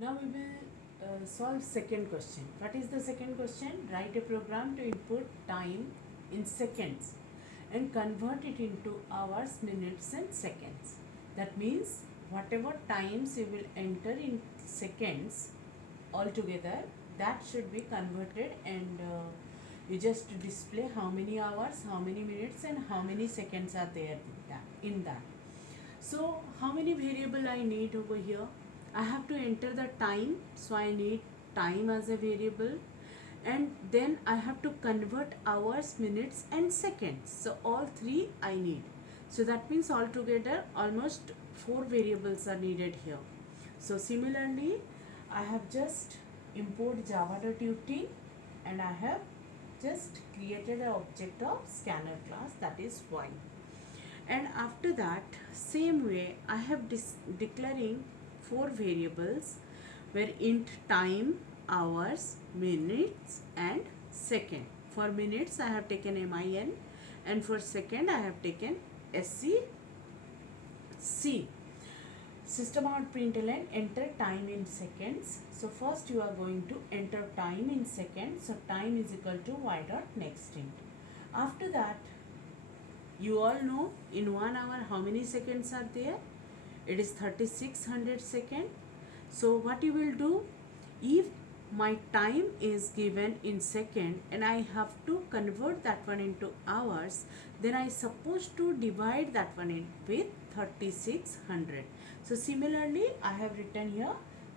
Now we will solve second question. What is the second question? Write a program to input time in seconds and convert it into hours, minutes and seconds. That means whatever times you will enter in seconds altogether, that should be converted, and you just display how many hours, how many minutes and how many seconds are there in that. So how many variable I need over here? I have to enter the time, so I need time as a variable, and then I have to convert hours, minutes and seconds. So all three I need. So that means altogether almost 4 variables are needed here. So similarly, I have just import java.util and I have just created an object of scanner class, that is y. And after that, same way I have declaring 4 variables where int time, hours, minutes and second. For minutes I have taken min, and for second I have taken sec. System out println enter time in seconds. So first you are going to enter time in seconds. So time is equal to y dot next int. After that, you all know in 1 hour how many seconds are there? It is 3600 seconds. So what you will do, if my time is given in second and I have to convert that one into hours, then I supposed to divide that one in with 3600. So similarly, I have written here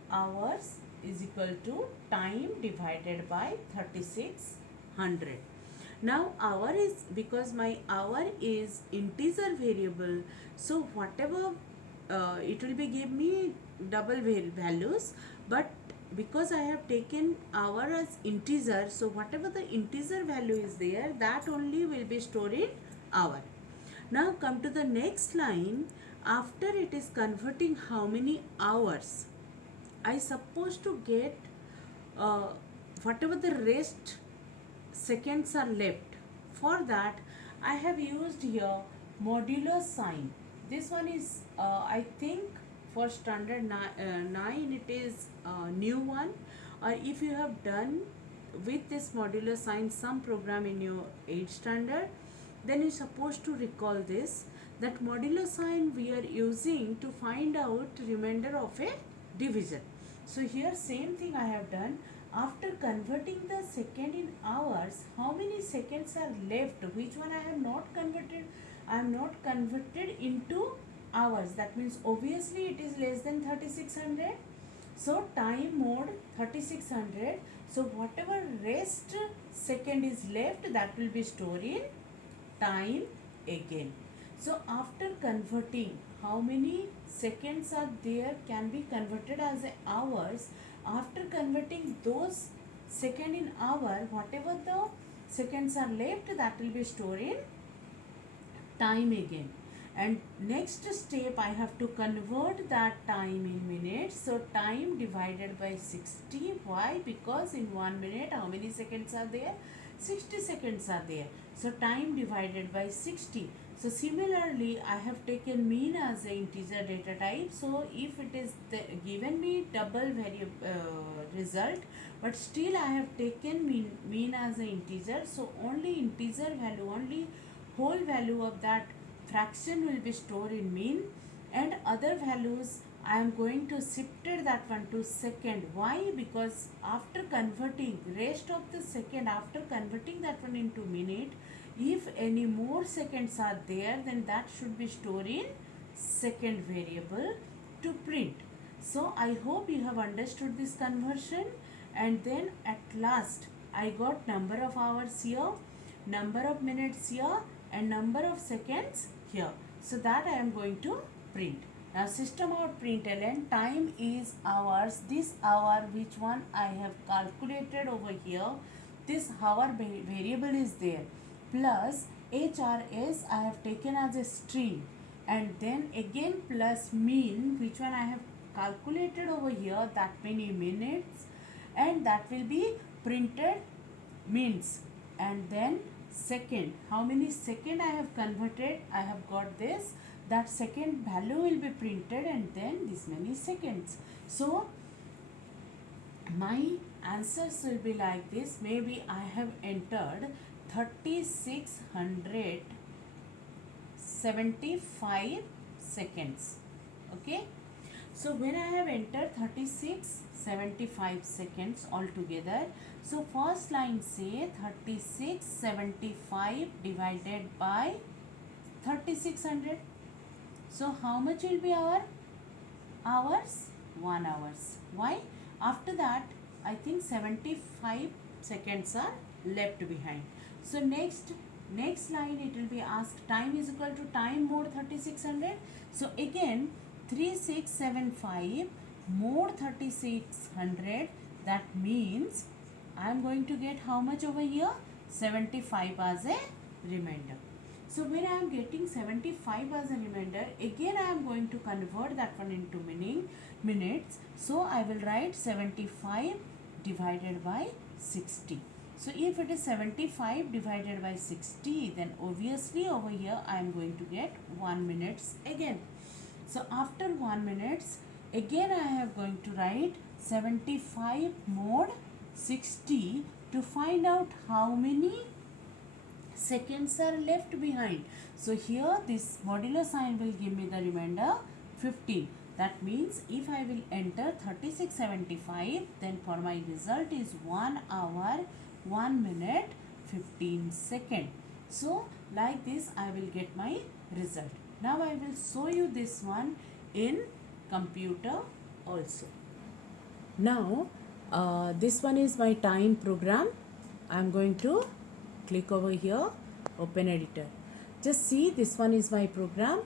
hours is equal to time divided by 3600. Now hour is, because my hour is integer variable, so whatever it will be give me double values, but because I have taken hour as integer, so whatever the integer value is there, that only will be stored in hour. Now come to the next line. After it is converting how many hours, I supposed to get whatever the rest seconds are left. For that I have used here modulo sign. This one is I think for standard 9 it is new one, or if you have done with this modulo sign some program in your 8th standard, then you're supposed to recall this, that modulo sign we are using to find out remainder of a division. So here same thing I have done. After converting the second in hours, how many seconds are left? Which one I have not converted? I am not converted into hours. That means obviously it is less than 3600. So time mode 3600. So whatever rest second is left, that will be stored in time again. So after converting, how many seconds are there can be converted as hours. After converting those second in hour, whatever the seconds are left, that will be stored in time again. And next step I have to convert that time in minutes. So time divided by 60. Why? Because in 1 minute how many seconds are there? 60 seconds are there. So time divided by 60. So similarly I have taken mean as an integer data type. So if it is given me double result, but still I have taken mean as an integer. So only integer value, only whole value of that fraction will be stored in mean, and other values I am going to shifted that one to second. Why? Because after converting rest of the second, after converting that one into minute, if any more seconds are there, then that should be stored in second variable to print. So I hope you have understood this conversion. And then at last I got number of hours here, number of minutes here and number of seconds here. So that I am going to print. Now system out println time is hours. This hour which one I have calculated over here, this hour variable is there, plus HRS I have taken as a string, and then again plus mean which one I have calculated over here, that many minutes, and that will be printed means. And then second, how many second I have converted, I have got this, that second value will be printed, and then this many seconds. So my answers will be like this. Maybe I have entered 3675 seconds. Okay, so when I have entered 3675 seconds altogether, so first line say 3675 divided by 3600. So how much will be our hours? 1 hours. Why? After that, I think 75 seconds are left behind. So next line it will be asked time is equal to time more 3600. So again 3675 more 3600, that means I am going to get how much over here? 75 as a remainder. So when I am getting 75 as a remainder, again I am going to convert that one into minutes. So I will write 75 divided by 60. So if it is 75 divided by 60, then obviously over here I am going to get 1 minutes again. So after 1 minutes, again I am going to write 75 mod 60 to find out how many seconds are left behind. So here this modulo sign will give me the remainder 15. That means if I will enter 3675, then for my result is 1 hour 1 minute 15 second. So like this I will get my result. Now I will show you this one in computer also. Now this one is my time program. I am going to click over here, open editor. Just see, this one is my program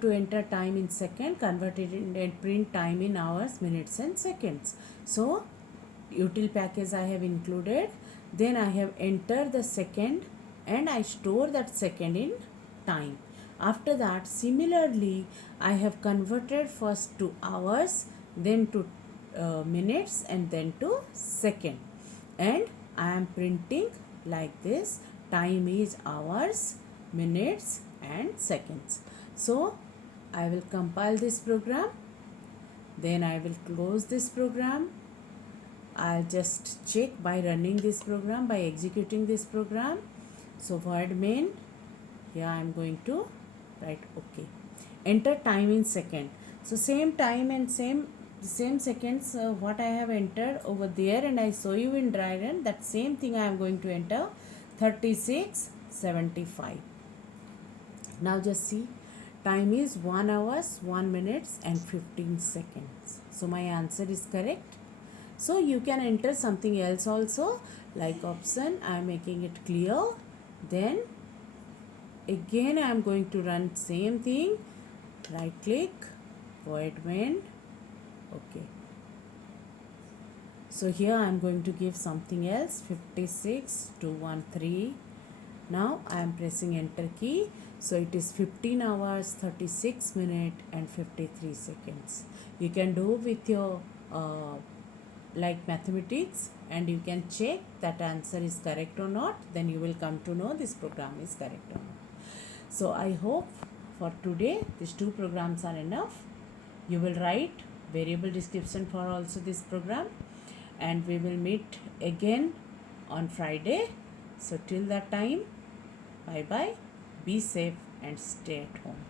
to enter time in second, convert it and print time in hours, minutes and seconds. So util package I have included, then I have entered the second and I store that second in time. After that, similarly I have converted first to hours, then to minutes and then to second, and I am printing like this. Time is hours, minutes and seconds. So I will compile this program, then I will close this program. I'll just check by running this program, by executing this program. So void main, here I am going to write OK. Enter time in second. So same time and same seconds what I have entered over there, and I show you in dry run, that same thing I am going to enter 3675. Now just see, time is 1 hours 1 minutes and 15 seconds. So my answer is correct. So you can enter something else also, like option. I am making it clear. Then again I am going to run same thing, right click, void main. Okay, so here I am going to give something else, 56213. Now I am pressing enter key. So it is 15 hours 36 minutes and 53 seconds. You can do with your like mathematics, and you can check that answer is correct or not. Then you will come to know this program is correct or not. So I hope for today these two programs are enough. You will write variable description for also this program, and we will meet again on Friday. So till that time, bye bye, be safe and stay at home.